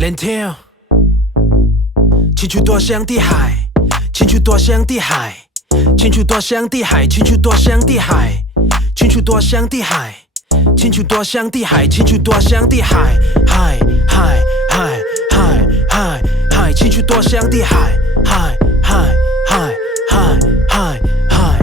连天，亲像大象的海，亲像大象的海，亲像大象的海，亲像大象的海，亲像大象的海，亲像大象的海，亲像大象的海，海海海海海海，亲像大象的海，海海海海海海。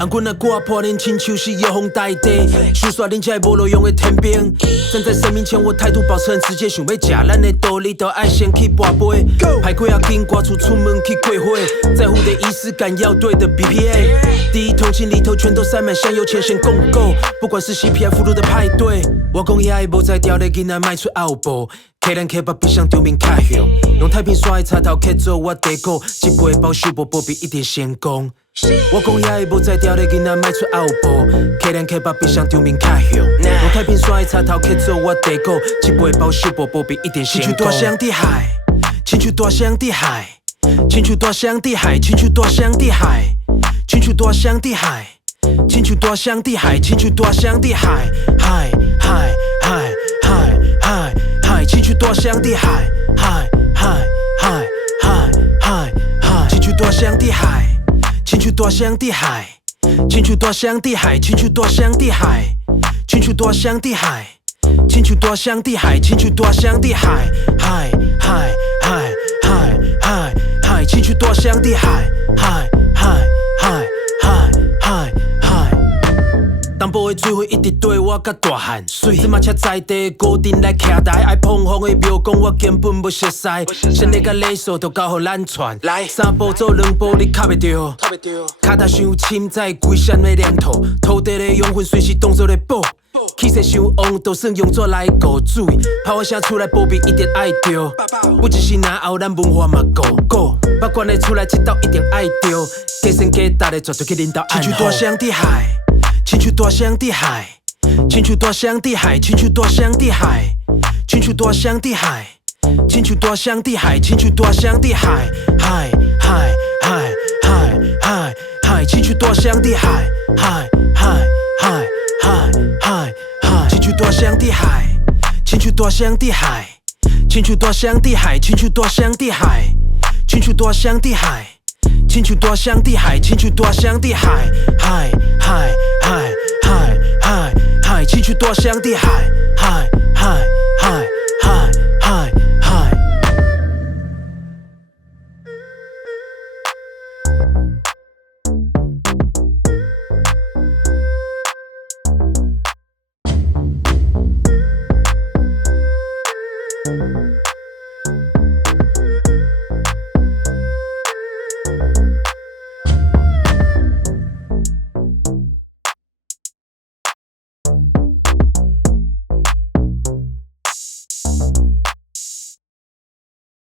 红阮的歌破年亲像是摇风大地，想煞恁这无路用的天兵。站在生命前，我态度保持很直接，想要吃咱的道理，都爱先去跋杯。排开啊紧，赶出出门去过火，在乎的仪式感要对的 BPA。第一桶金里头全都塞满香油钱，先共购。不管是 CPI 附录的派对，我讲遐个无才调的囡仔迈出后步。K 咱 K 把比上丢面卡向，用太平刷的插头刻做我地沟，一杯保守无保庇一定成功。我讲遐个无才调的囡仔迈出后步，K 咱 K 把比上丢面卡向，用太平刷的插头刻做我地沟，一杯保守无保庇一定成功。亲像大象的海，亲像大象的海，亲像大象的海，亲像大象的海，亲像大象的海，亲像大象的海，亲像大象的海，海海海海海海，亲像大象的海，海海海海海海，亲像大象的海，亲像大象的海，亲像大象的海，亲像大象的海，亲像大象的海，亲像大象的海，亲像大象的海，海海海海海海，亲像大象的海，海海海海海海。东部的水花一直对我甲大汉，芝麻车在地固定来徛台，爱碰风的庙讲我根本无熟悉，先来甲礼数都交互咱传，三步做两步你卡袂着，脚踏伤深才规闪的念头，土地的养分随时当作咧补。气势伤旺，就算用纸来顾水，拍我声出来保庇一定爱着。不只是拿后咱文化嘛顾，把关的出来这道一定爱着。加身加大的绝对去领导暗号。亲像大象的海，亲像大象的海，亲像大象的海，亲像大象的海，亲像大象的海，亲像大象的海，亲像大象的海，海海海海海海，亲像大象的海，海海海海海海，亲像大象的海，亲像大象的海，亲像大象的海，亲像大象的海，亲像大象的海，亲像大象的海，亲像大象的海，海海海海海海，亲像大象的海，海海海海海海。